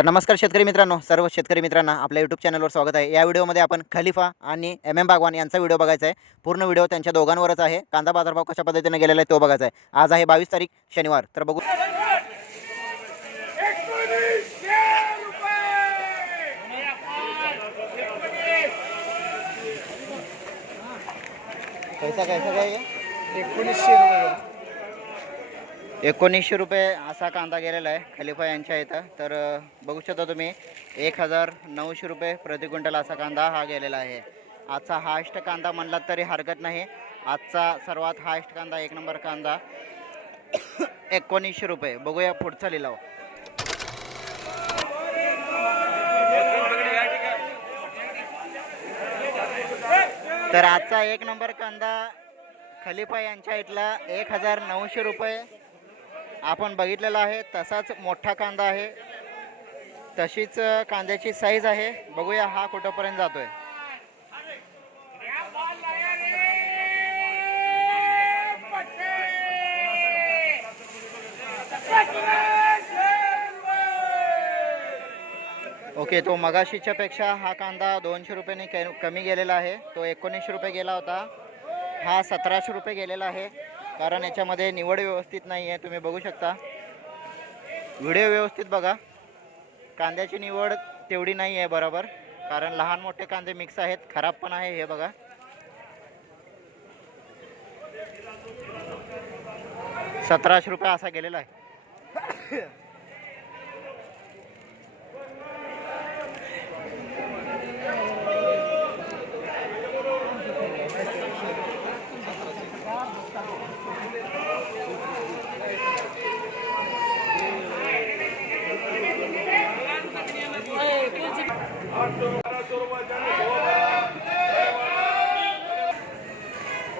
तर नमस्कार शेतकरी मित्रांनो सर्व शेतकरी मित्रांना आपल्या यूट्यूब चॅनलवर स्वागत आहे. या व्हिडिओमध्ये आपण खलिफा आणि एम एम बागवान यांचा व्हिडिओ बघायचा आहे. पूर्ण व्हिडिओ त्यांच्या दोघांवरच आहे. कांदा बाजारभाव कशा पद्धतीने गेलेला आहे तो बघायचा आहे. आज आहे बावीस तारीख शनिवार. तर बघू कैसा कैसा काय? एकोणीसशे रुपये. एकोणीसशे रुपये असा कांदा गेलेला आहे खलिफा यांच्या इथं. तर बघू शकता तुम्ही एक हजार नऊशे रुपये प्रति क्विंटल असा कांदा हा गेलेला आहे. आजचा हायस्ट कांदा म्हणला तरी हरकत नाही. आजचा सर्वात हायस्ट कांदा एक नंबर कांदा एकोणीसशे रुपये. बघूया पुढचा लिलाव. तर आजचा एक नंबर कांदा खलिफा यांच्या इथला एक हजार नऊशे रुपये. आपण बघितलेला आहे तसाच मोठा कांदा आहे. तशीच कांद्याची साईज आहे. बघूया हा कुठंपर्यंत जातोय. ओके तो मगाशीच्या पेक्षा हा कांदा दोनशे रुपयाने कमी गेलेला आहे. तो एकोणीसशे रुपये गेला होता. हा सतराशे रुपये गेलेला आहे. कारण याच्यामध्ये निवड व्यवस्थित नाही आहे तुम्ही बघू शकता. व्हिडिओ व्यवस्थित बघा. कांद्याची निवड तेवढी नाही आहे बरोबर. कारण लहान मोठे कांदे मिक्स आहेत खराब पण आहे हे बघा. सतराशे रुपये असा गेलेला आहे.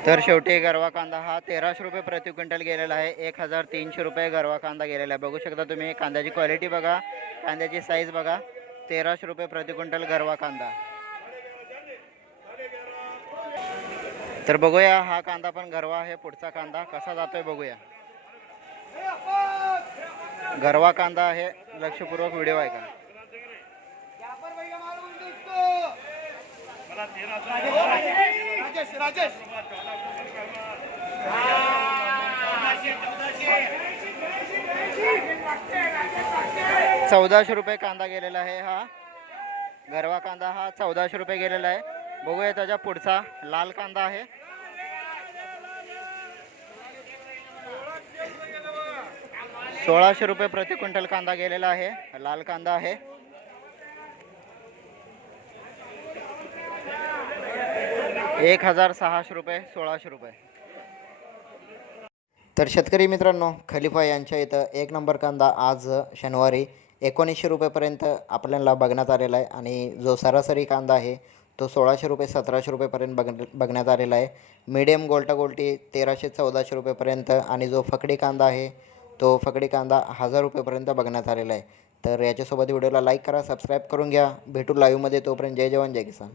तर शेवटी गरवा कांदा हा तेराशे रुपये प्रति क्विंटल गेलेला आहे. एक हजार तीनशे रुपये गरवा कांदा गेलेला आहे. बघू शकता तुम्ही कांद्याची क्वालिटी बघा कांद्याची साईज बघा. तेराशे रुपये प्रति क्विंटल गरवा कांदा. तर बघूया हा कांदा पण गरवा आहे पुढचा कांदा कसा जातोय बघूया. गरवा कांदा आहे लक्षपूर्वक व्हिडिओ आहे राजेश राजेश. चौदाशे रुपये कांदा गेलेला आहे हा. गरवा कांदा हा चौदाशे रुपये गेलेला आहे. बघूया त्याच्या पुढचा लाल कांदा आहे. सोळाशे रुपये प्रति क्विंटल कांदा गेलेला आहे. लाल कांदा आहे. एक हजार सहाशे रुपये सोळाशे रुपये. तर शेतकरी मित्रांनो खलिफा यांच्या इथं एक नंबर कांदा आज शनिवारी एकोणीसशे रुपयेपर्यंत आपल्याला बघण्यात आलेला आहे. आणि जो सरासरी कांदा आहे तो सोळाशे रुपये सतराशे रुपयेपर्यंत बघ बघण्यात आलेला आहे. मीडियम गोल्टा गोल्टी तेराशे चौदाशे रुपयेपर्यंत आणि जो फकडी कांदा आहे तो फकडी कांदा हजार रुपयेपर्यंत बघण्यात आलेला आहे. तर याच्यासोबत व्हिडिओला लाईक करा सबस्क्राईब करून घ्या. भेटू लाईव्हमध्ये तोपर्यंत जय जवान जय किसान.